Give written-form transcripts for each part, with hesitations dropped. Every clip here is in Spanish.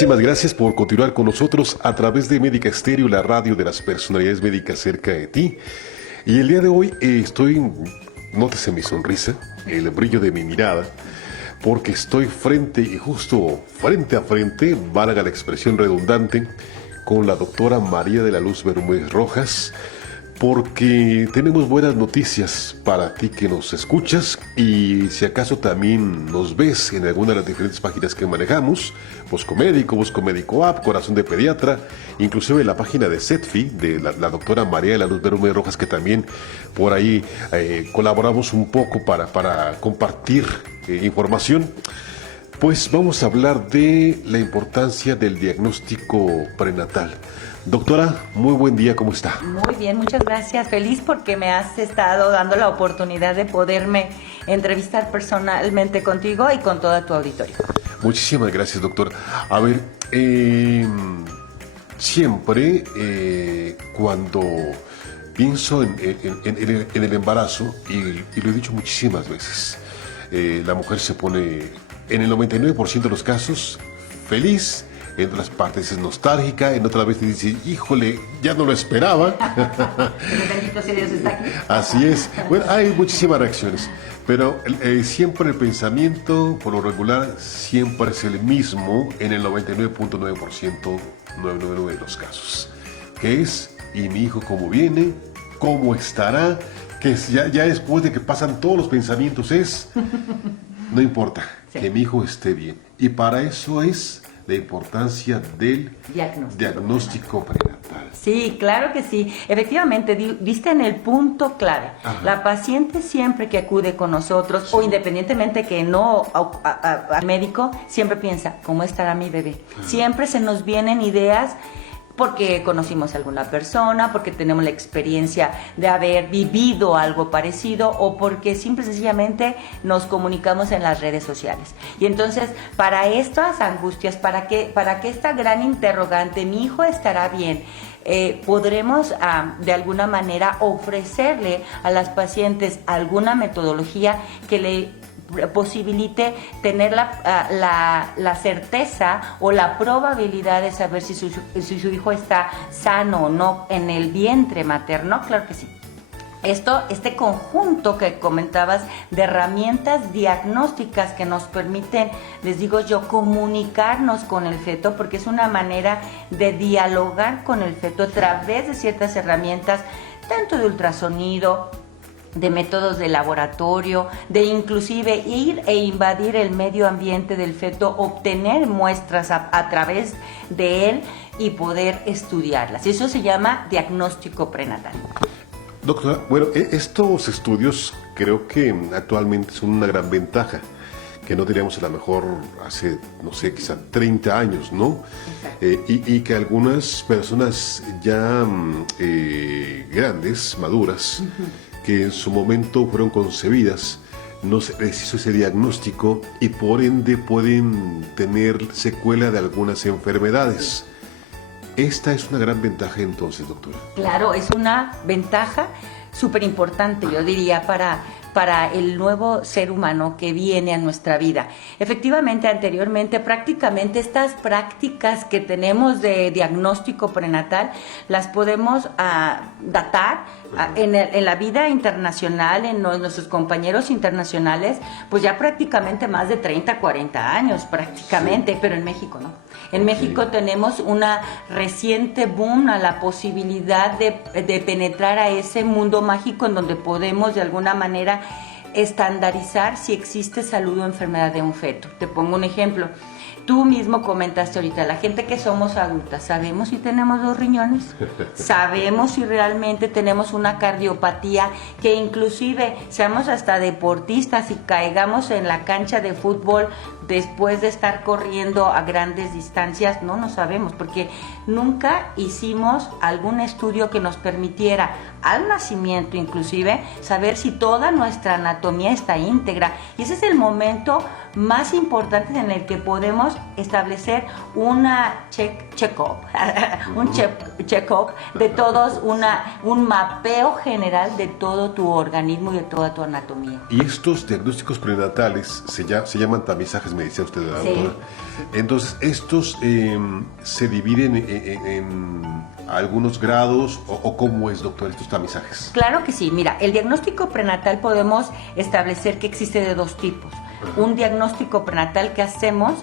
Muchísimas gracias por continuar con nosotros a través de Médica Estéreo, la radio de las personalidades médicas cerca de ti. Y el día de hoy nótese mi sonrisa, el brillo de mi mirada, porque estoy justo frente a frente, valga la expresión redundante, con la doctora María de la Luz Bermúdez Rojas, porque tenemos buenas noticias para ti que nos escuchas y si acaso también nos ves en alguna de las diferentes páginas que manejamos, Busco Médico App, Corazón de Pediatra, inclusive la página de CETFI, de la doctora María de la Luz Bermúdez Rojas, que también por ahí colaboramos un poco para compartir información. Pues vamos a hablar de la importancia del diagnóstico prenatal. Doctora, muy buen día, ¿cómo está? Muy bien, muchas gracias. Feliz porque me has estado dando la oportunidad de poderme entrevistar personalmente contigo y con todo tu auditorio. Muchísimas gracias, doctor. A ver, siempre cuando pienso en el embarazo, y lo he dicho muchísimas veces, la mujer se pone, en el 99% de los casos, feliz. En otras partes es nostálgica, en otras veces dice, híjole, ya no lo esperaba. Bendito sea Dios, está aquí. Así es. Bueno, hay muchísimas reacciones, pero siempre el pensamiento, por lo regular, siempre es el mismo en el 99.9% de los casos. Que es, ¿y mi hijo cómo viene? ¿Cómo estará? Que ya después de que pasan todos los pensamientos no importa, sí, que mi hijo esté bien. Y para eso es la importancia del diagnóstico prenatal. Sí, claro que sí. Efectivamente, diste en el punto clave. Ajá. La paciente siempre que acude con nosotros, sí, o independientemente que no al médico, siempre piensa, ¿cómo estará mi bebé? Ajá. Siempre se nos vienen ideas porque conocimos a alguna persona, porque tenemos la experiencia de haber vivido algo parecido o porque simple y sencillamente nos comunicamos en las redes sociales. Y entonces, para estas angustias, para que esta gran interrogante, ¿mi hijo estará bien?, podremos de alguna manera ofrecerle a las pacientes alguna metodología que le posibilite tener la certeza o la probabilidad de saber si su hijo está sano o no en el vientre materno. Claro que sí. Este conjunto que comentabas de herramientas diagnósticas que nos permiten, les digo yo, comunicarnos con el feto, porque es una manera de dialogar con el feto a través de ciertas herramientas, tanto de ultrasonido, de métodos de laboratorio, de inclusive ir e invadir el medio ambiente del feto, obtener muestras a través de él y poder estudiarlas. Eso se llama diagnóstico prenatal. Doctora, bueno, estos estudios creo que actualmente son una gran ventaja, que no teníamos a lo mejor hace, no sé, quizá 30 años, ¿no? Y que algunas personas ya grandes, maduras, que en su momento fueron concebidas, no se les hizo ese diagnóstico y por ende pueden tener secuela de algunas enfermedades. Esta es una gran ventaja entonces, doctora. Claro, es una ventaja súper importante, yo diría, para el nuevo ser humano que viene a nuestra vida. Efectivamente, anteriormente, prácticamente estas prácticas que tenemos de diagnóstico prenatal las podemos datar en la vida internacional, en nuestros compañeros internacionales, pues ya prácticamente más de 30, 40 años prácticamente, sí, pero en México no. En México tenemos una reciente boom a la posibilidad de penetrar a ese mundo mágico en donde podemos de alguna manera estandarizar si existe salud o enfermedad de un feto. Te pongo un ejemplo. Tú mismo comentaste ahorita, la gente que somos adultas, ¿sabemos si tenemos 2 riñones? ¿Sabemos si realmente tenemos una cardiopatía? Que inclusive seamos hasta deportistas y caigamos en la cancha de fútbol después de estar corriendo a grandes distancias, no sabemos, porque nunca hicimos algún estudio que nos permitiera al nacimiento inclusive saber si toda nuestra anatomía está íntegra, y ese es el momento más importante en el que podemos establecer una check-up, check-up de todos, un mapeo general de todo tu organismo y de toda tu anatomía. Y estos diagnósticos prenatales se llaman tamizajes, me decía usted, doctora. Sí. Entonces, estos se dividen en algunos grados, o ¿cómo es, doctor, estos tamizajes? Claro que sí. Mira, el diagnóstico prenatal podemos establecer que existe de dos tipos. Un diagnóstico prenatal que hacemos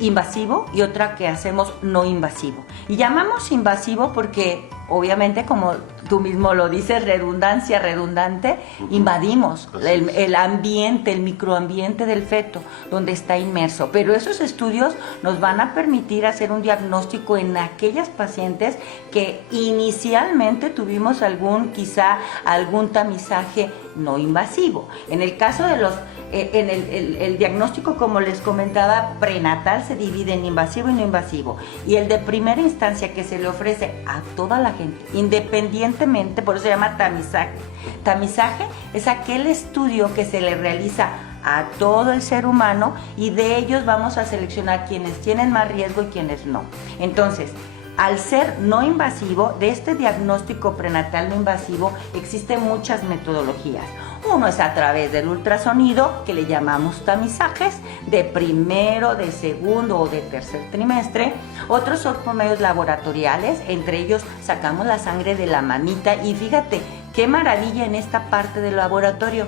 invasivo y otra que hacemos no invasivo. Y llamamos invasivo porque, obviamente, como tú mismo lo dices, redundante, invadimos el ambiente, el microambiente del feto, donde está inmerso. Pero esos estudios nos van a permitir hacer un diagnóstico en aquellas pacientes que inicialmente tuvimos quizá algún tamizaje no invasivo. En el caso de el diagnóstico, como les comentaba, prenatal se divide en invasivo y no invasivo. Y el de primera instancia, que se le ofrece a toda la gente, independientemente, por eso se llama tamizaje. Tamizaje es aquel estudio que se le realiza a todo el ser humano y de ellos vamos a seleccionar quienes tienen más riesgo y quienes no. Entonces, al ser no invasivo, de este diagnóstico prenatal no invasivo, existen muchas metodologías. Uno es a través del ultrasonido, que le llamamos tamizajes, de primero, de segundo o de tercer trimestre. Otros son por medios laboratoriales, entre ellos sacamos la sangre de la mamita y fíjate, qué maravilla en esta parte del laboratorio.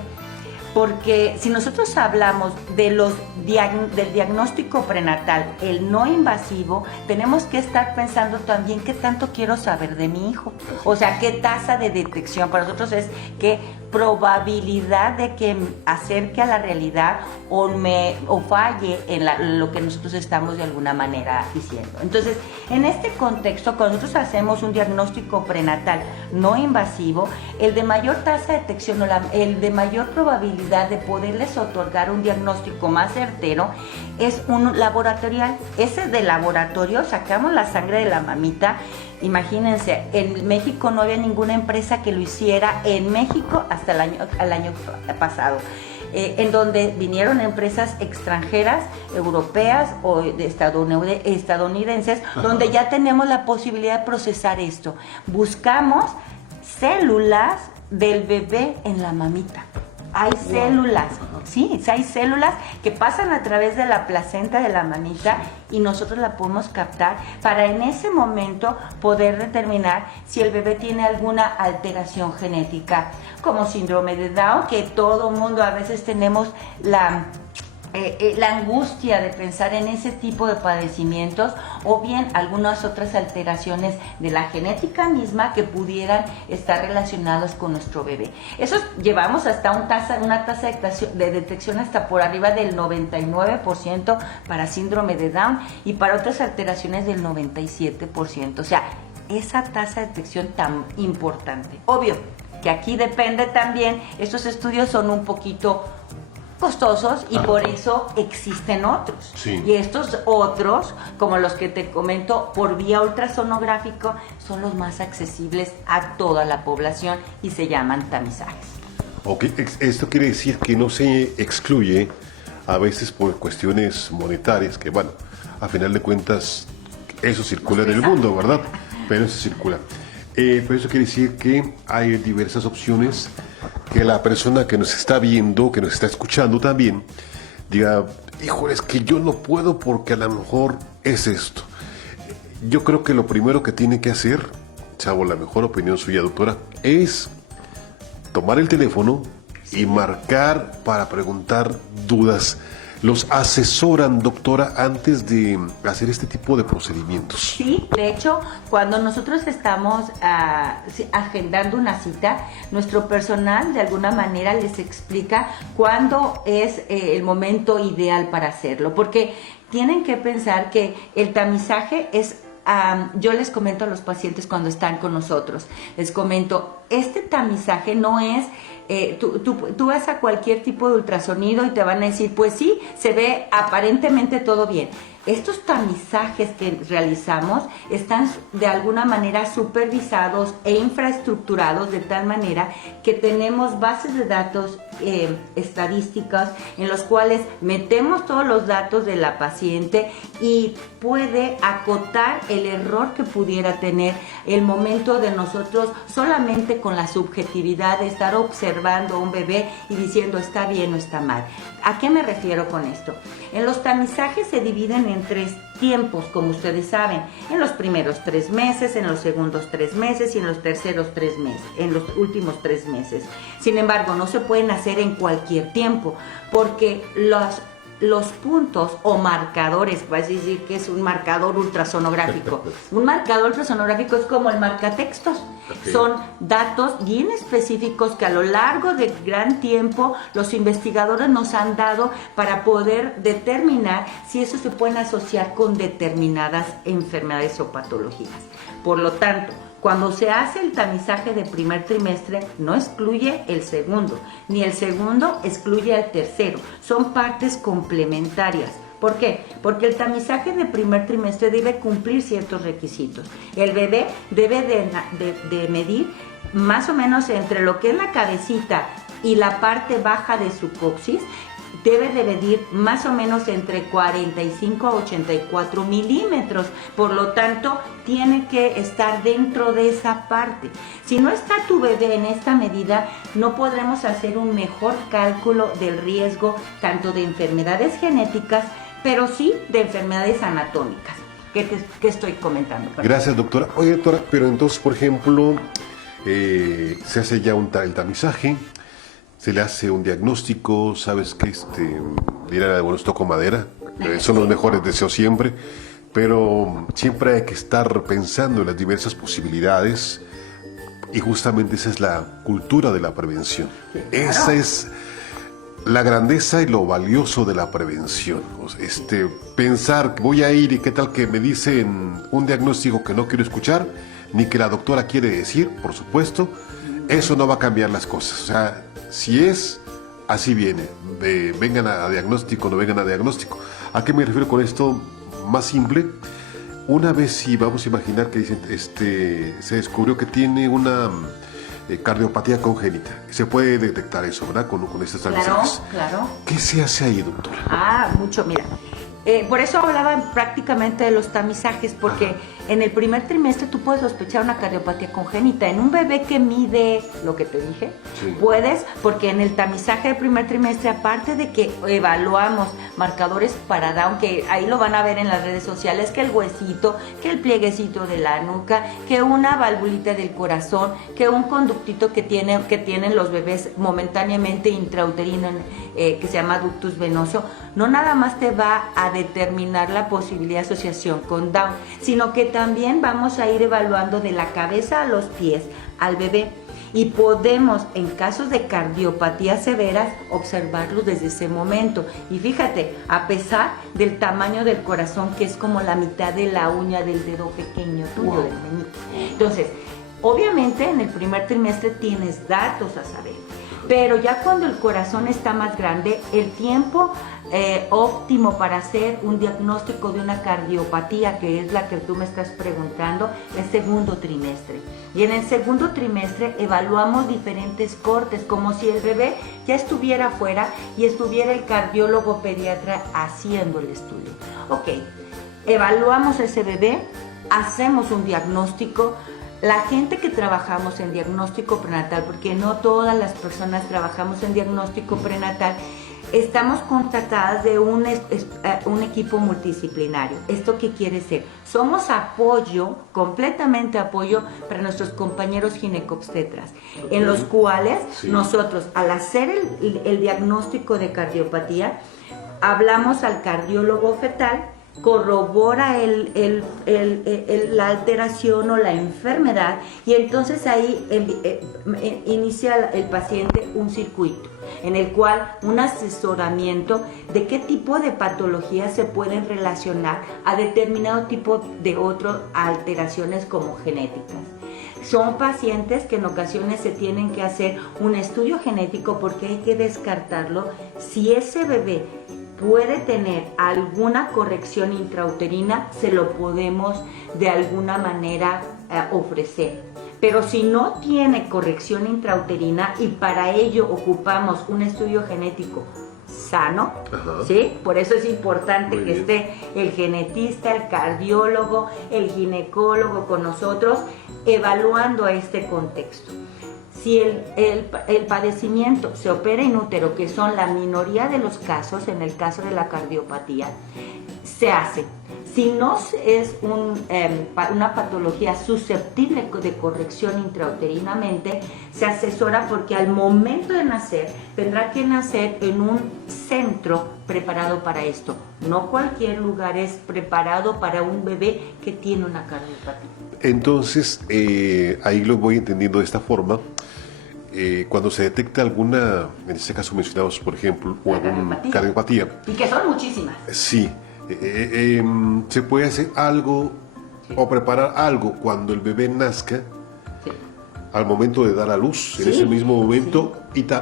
Porque si nosotros hablamos del diagnóstico prenatal, el no invasivo, tenemos que estar pensando también qué tanto quiero saber de mi hijo. O sea, qué tasa de detección. Para nosotros es qué probabilidad de que acerque a la realidad o falle en lo que nosotros estamos de alguna manera diciendo. Entonces, en este contexto, cuando nosotros hacemos un diagnóstico prenatal no invasivo, el de mayor tasa de detección o el de mayor probabilidad de poderles otorgar un diagnóstico más certero es un laboratorial. Ese de laboratorio, sacamos la sangre de la mamita. Imagínense, en México no había ninguna empresa que lo hiciera en México hasta el año pasado. En donde vinieron empresas extranjeras, europeas o estadounidenses, donde ya tenemos la posibilidad de procesar esto. Buscamos células del bebé en la mamita. Hay células, sí, hay células que pasan a través de la placenta de la mamita y nosotros la podemos captar para en ese momento poder determinar si el bebé tiene alguna alteración genética, como síndrome de Down, que todo mundo a veces tenemos la angustia de pensar en ese tipo de padecimientos, o bien algunas otras alteraciones de la genética misma que pudieran estar relacionados con nuestro bebé. Eso llevamos hasta una tasa de detección hasta por arriba del 99% para síndrome de Down y para otras alteraciones del 97%. O sea, esa tasa de detección tan importante. Obvio que aquí depende también, estos estudios son un poquito costosos y por eso existen otros. Sí. Y estos otros, como los que te comento por vía ultrasonográfico, son los más accesibles a toda la población y se llaman tamizajes. Ok, esto quiere decir que no se excluye a veces por cuestiones monetarias, que bueno, a final de cuentas eso circula en el mundo, ¿verdad? Pero eso circula. Pero eso quiere decir que hay diversas opciones que la persona que nos está viendo, que nos está escuchando también, diga, híjole, es que yo no puedo porque a lo mejor es esto. Yo creo que lo primero que tiene que hacer, salvo la mejor opinión suya, doctora, es tomar el teléfono y marcar para preguntar dudas. ¿Los asesoran, doctora, antes de hacer este tipo de procedimientos? Sí, de hecho, cuando nosotros estamos agendando una cita, nuestro personal de alguna manera les explica cuándo es el momento ideal para hacerlo, porque tienen que pensar que el tamizaje es... yo les comento a los pacientes cuando están con nosotros, les comento, este tamizaje no es... tú vas a cualquier tipo de ultrasonido y te van a decir, pues sí, se ve aparentemente todo bien. Estos tamizajes que realizamos están de alguna manera supervisados e infraestructurados de tal manera que tenemos bases de datos estadísticas en los cuales metemos todos los datos de la paciente y puede acotar el error que pudiera tener el momento de nosotros solamente con la subjetividad de estar observando a un bebé y diciendo está bien o está mal. ¿A qué me refiero con esto? En los tamizajes se dividen en 3 tiempos, como ustedes saben, en los primeros 3 meses, en los segundos 3 meses y en los terceros 3 meses, en los últimos 3 meses. Sin embargo, no se pueden hacer en cualquier tiempo, porque los puntos o marcadores, vas a decir que es un marcador ultrasonográfico. Un marcador ultrasonográfico es como el marcatextos. Okay. Son datos bien específicos que a lo largo de gran tiempo los investigadores nos han dado para poder determinar si eso se puede asociar con determinadas enfermedades o patologías. Por lo tanto, cuando se hace el tamizaje de primer trimestre, no excluye el segundo, ni el segundo excluye al tercero. Son partes complementarias. ¿Por qué? Porque el tamizaje de primer trimestre debe cumplir ciertos requisitos. El bebé debe de medir más o menos entre lo que es la cabecita y la parte baja de su coxis, debe de medir más o menos entre 45 a 84 milímetros. Por lo tanto, tiene que estar dentro de esa parte. Si no está tu bebé en esta medida, no podremos hacer un mejor cálculo del riesgo tanto de enfermedades genéticas, pero sí de enfermedades anatómicas. ¿Qué estoy comentando? Perdón. Gracias, doctora. Oye, doctora, pero entonces, por ejemplo, se hace ya el tamizaje, se le hace un diagnóstico, sabes que dirá, bueno, toco madera, son los mejores deseos siempre, pero siempre hay que estar pensando en las diversas posibilidades y justamente esa es la cultura de la prevención. Sí, claro. Esa es la grandeza y lo valioso de la prevención. Pensar que voy a ir y qué tal que me dicen un diagnóstico que no quiero escuchar, ni que la doctora quiere decir, por supuesto, eso no va a cambiar las cosas. O sea, si es, así viene, vengan a diagnóstico, no vengan a diagnóstico. ¿A qué me refiero con esto? Más simple, una vez si vamos a imaginar que dicen, se descubrió que tiene una cardiopatía congénita, se puede detectar eso, ¿verdad? Con estas tamizajes. Claro. ¿Qué se hace ahí, doctora? Mucho, mira. Por eso hablaba prácticamente de los tamizajes, porque en el primer trimestre tú puedes sospechar una cardiopatía congénita. En un bebé que mide lo que te dije, sí. Puedes, porque en el tamizaje del primer trimestre, aparte de que evaluamos marcadores para Down, que ahí lo van a ver en las redes sociales, que el huesito, que el plieguecito de la nuca, que una valvulita del corazón, que un conductito que tienen los bebés momentáneamente intrauterino, que se llama ductus venoso, no nada más te va a determinar la posibilidad de asociación con Down, sino que también vamos a ir evaluando de la cabeza a los pies al bebé y podemos, en casos de cardiopatías severas, observarlo desde ese momento. Y fíjate, a pesar del tamaño del corazón, que es como la mitad de la uña del dedo pequeño tuyo, del meñique. Entonces, obviamente en el primer trimestre tienes datos a saber, pero ya cuando el corazón está más grande, el tiempo óptimo para hacer un diagnóstico de una cardiopatía, que es la que tú me estás preguntando, es segundo trimestre. Y en el segundo trimestre evaluamos diferentes cortes, como si el bebé ya estuviera afuera y estuviera el cardiólogo pediatra haciendo el estudio. Ok, evaluamos ese bebé, hacemos un diagnóstico. La gente que trabajamos en diagnóstico prenatal, porque no todas las personas trabajamos en diagnóstico prenatal, estamos contratadas de un equipo multidisciplinario. ¿Esto qué quiere decir? Somos apoyo, completamente apoyo para nuestros compañeros ginecobstetras, en los cuales nosotros, al hacer el diagnóstico de cardiopatía, hablamos al cardiólogo fetal, corrobora la alteración o la enfermedad y entonces ahí inicia el paciente un circuito en el cual un asesoramiento de qué tipo de patologías se pueden relacionar a determinado tipo de otras alteraciones como genéticas. Son pacientes que en ocasiones se tienen que hacer un estudio genético porque hay que descartarlo si ese bebé puede tener alguna corrección intrauterina, se lo podemos de alguna manera ofrecer. Pero si no tiene corrección intrauterina y para ello ocupamos un estudio genético sano, ¿sí? Por eso es importante que esté el genetista, el cardiólogo, el ginecólogo con nosotros, evaluando este contexto. Si el padecimiento se opera in útero, que son la minoría de los casos, en el caso de la cardiopatía, se hace. Si no es una patología susceptible de corrección intrauterinamente, se asesora porque al momento de nacer tendrá que nacer en un centro preparado para esto. No cualquier lugar es preparado para un bebé que tiene una cardiopatía. Entonces, ahí lo voy entendiendo de esta forma. Cuando se detecta alguna, en este caso mencionamos, por ejemplo, o alguna cardiopatía. Y que son muchísimas. Sí. Se puede hacer algo o preparar algo cuando el bebé nazca, al momento de dar a luz, en ese mismo momento,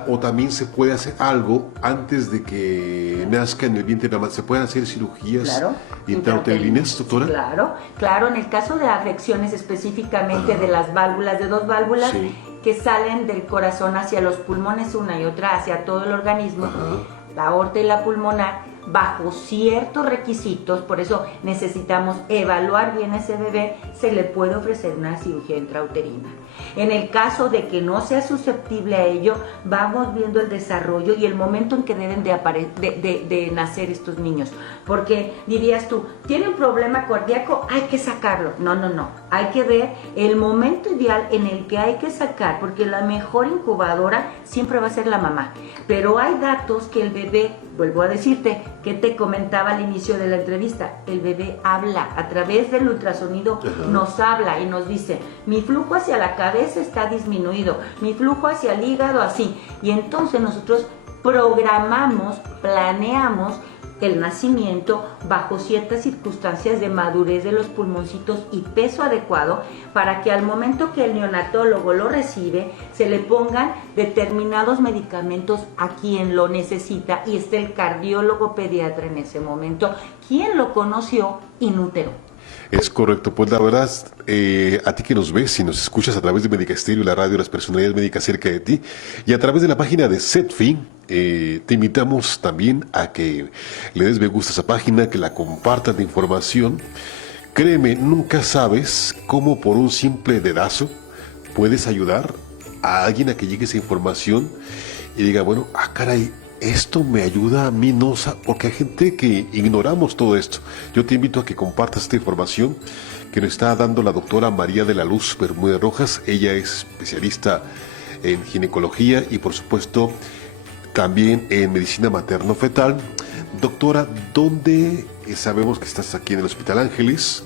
o también se puede hacer algo antes de que nazca en el vientre de la madre. ¿Se pueden hacer cirugías intrauterinas, doctora? Claro, en el caso de afecciones específicamente de las válvulas, de dos válvulas que salen del corazón hacia los pulmones, una y otra hacia todo el organismo, la aorta y la pulmonar, bajo ciertos requisitos, por eso necesitamos evaluar bien a ese bebé, se le puede ofrecer una cirugía intrauterina. En el caso de que no sea susceptible a ello, vamos viendo el desarrollo y el momento en que deben de nacer estos niños. Porque dirías tú, ¿tiene un problema cardíaco? Hay que sacarlo. No. Hay que ver el momento ideal en el que hay que sacar, porque la mejor incubadora siempre va a ser la mamá. Pero hay datos que el bebé, vuelvo a decirte, que te comentaba al inicio de la entrevista, el bebé habla, a través del ultrasonido nos habla y nos dice, mi flujo hacia la cabeza está disminuido, mi flujo hacia el hígado así, y entonces nosotros programamos, planeamos el nacimiento bajo ciertas circunstancias de madurez de los pulmoncitos y peso adecuado para que al momento que el neonatólogo lo recibe se le pongan determinados medicamentos a quien lo necesita y esté el cardiólogo pediatra en ese momento, quien lo conoció in útero. Es correcto, pues la verdad, a ti que nos ves y nos escuchas a través de Médica Estéreo, la radio de las personalidades médicas cerca de ti, y a través de la página de CETFI, te invitamos también a que le des me gusta a esa página, que la compartas de información. Créeme, nunca sabes cómo por un simple dedazo puedes ayudar a alguien a que llegue esa información y diga, bueno, caray, esto me ayuda a mí, no, porque hay gente que ignoramos todo esto. Yo te invito a que compartas esta información que nos está dando la doctora María de la Luz Bermúdez Rojas. Ella es especialista en ginecología y por supuesto también en medicina materno-fetal. Doctora, ¿dónde sabemos que estás aquí en el Hospital Ángeles,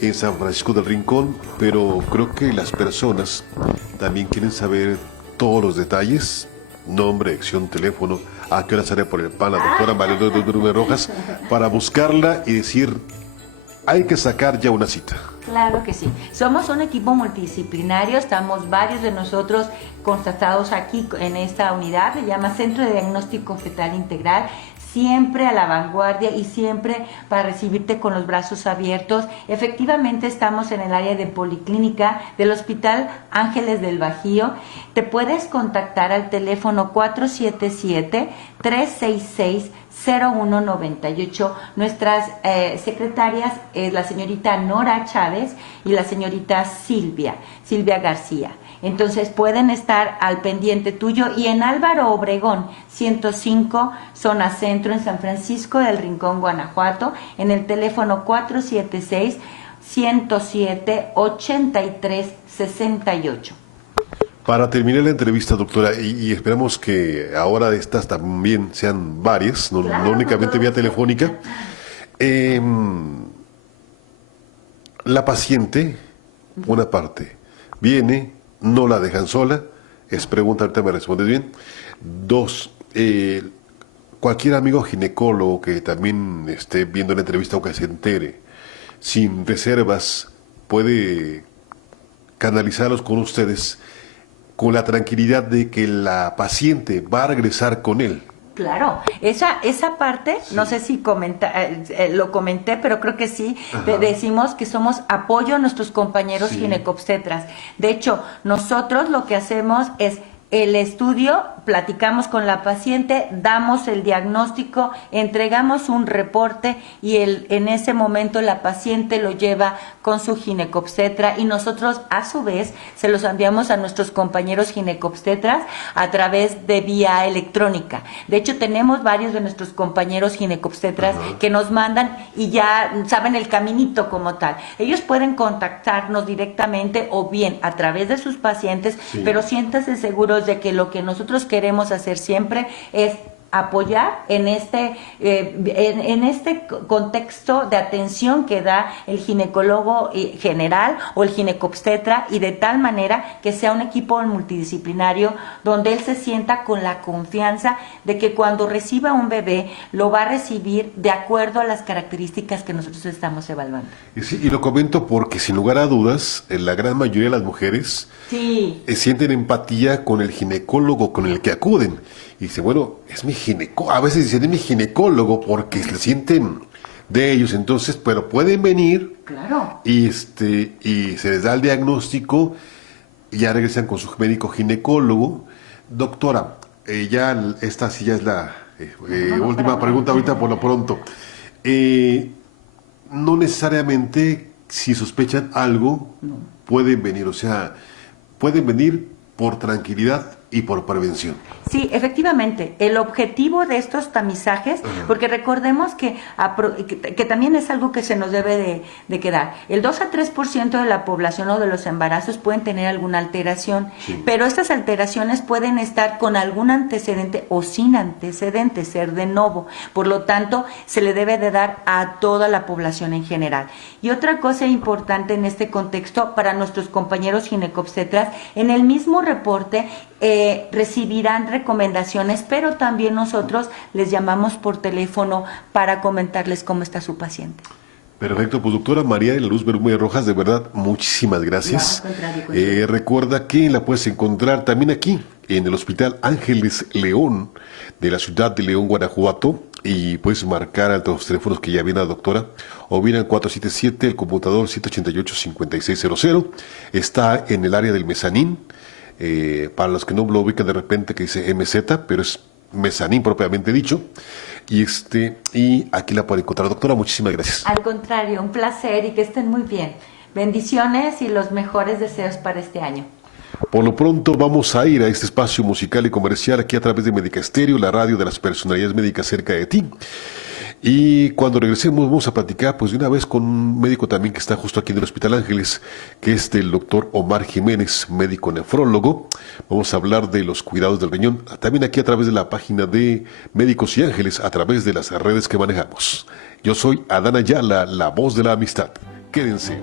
en San Francisco del Rincón? Pero creo que las personas también quieren saber todos los detalles, nombre, dirección, teléfono, a qué hora sale por el pan la doctora María de Bermúdez Rojas, para buscarla y decir, hay que sacar ya una cita. Claro que sí. Somos un equipo multidisciplinario, estamos varios de nosotros constatados aquí en esta unidad, se llama Centro de Diagnóstico Fetal Integral, siempre a la vanguardia y siempre para recibirte con los brazos abiertos. Efectivamente estamos en el área de policlínica del Hospital Ángeles del Bajío. Te puedes contactar al teléfono 477-366-0198. Nuestras secretarias es la señorita Nora Chávez y la señorita Silvia García. Entonces pueden estar al pendiente tuyo y en Álvaro Obregón 105, zona centro en San Francisco del Rincón, Guanajuato, en el teléfono 476-107-8368. Para terminar la entrevista, doctora, y esperamos que ahora de estas también sean varias, no únicamente vía telefónica, la paciente, una parte, viene, no la dejan sola, es pregunta, ahorita me respondes bien. Dos, cualquier amigo ginecólogo que también esté viendo la entrevista o que se entere, sin reservas, puede canalizarlos con ustedes con la tranquilidad de que la paciente va a regresar con él. Claro, esa parte, Sí. no sé si lo comenté, pero creo que sí, Ajá. decimos que somos apoyo a nuestros compañeros Sí. ginecobstetras. De hecho, nosotros lo que hacemos es el estudio, platicamos con la paciente, damos el diagnóstico, entregamos un reporte y en ese momento la paciente lo lleva con su ginecobstetra y nosotros a su vez se los enviamos a nuestros compañeros ginecobstetras a través de vía electrónica. De hecho, tenemos varios de nuestros compañeros ginecobstetras que nos mandan y ya saben el caminito como tal. Ellos pueden contactarnos directamente o bien a través de sus pacientes, Sí. pero siéntanse seguros de que lo que nosotros queremos hacer siempre es apoyar en este contexto de atención que da el ginecólogo general o el ginecobstetra y de tal manera que sea un equipo multidisciplinario donde él se sienta con la confianza de que cuando reciba un bebé lo va a recibir de acuerdo a las características que nosotros estamos evaluando. Y sí, y lo comento porque sin lugar a dudas, la gran mayoría de las mujeres Sí. sienten empatía con el ginecólogo con el que acuden. Y dicen, bueno, es mi ginecólogo. A veces dicen, es mi ginecólogo porque se sienten de ellos. Entonces, pero pueden venir Claro. y se les da el diagnóstico y ya regresan con su médico ginecólogo. Doctora, esta sí ya es la última pregunta ahorita por lo pronto. No necesariamente si sospechan algo pueden venir, o sea, pueden venir por tranquilidad y por prevención. Sí, efectivamente, el objetivo de estos tamizajes, porque recordemos que también es algo que se nos debe de quedar, el 2 a 3% de la población o de los embarazos pueden tener alguna alteración, Sí. pero estas alteraciones pueden estar con algún antecedente o sin antecedente, ser de novo, por lo tanto, se le debe de dar a toda la población en general. Y otra cosa importante en este contexto, para nuestros compañeros ginecobstetras, en el mismo reporte recibirán recomendaciones, pero también nosotros les llamamos por teléfono para comentarles cómo está su paciente. Perfecto, pues doctora María de la Luz Bermúdez Rojas, de verdad, muchísimas gracias. No, al contrario, Recuerda que la puedes encontrar también aquí, en el Hospital Ángeles León, de la ciudad de León, Guanajuato, y puedes marcar a los teléfonos que ya viene la doctora, o bien al 477, el computador 788-5600, está en el área del mezanín, para los que no lo ubican de repente que dice MZ, pero es mezanín propiamente dicho. Y aquí la pueden encontrar. Doctora, muchísimas gracias. Al contrario, un placer y que estén muy bien. Bendiciones y los mejores deseos para este año. Por lo pronto vamos a ir a este espacio musical y comercial aquí a través de Médica Estéreo, la radio de las personalidades médicas cerca de ti. Y cuando regresemos vamos a platicar pues de una vez con un médico también que está justo aquí en el Hospital Ángeles, que es el doctor Omar Jiménez, médico nefrólogo. Vamos a hablar de los cuidados del riñón, también aquí a través de la página de Médicos y Ángeles, a través de las redes que manejamos. Yo soy Adán Ayala, la voz de la amistad. Quédense.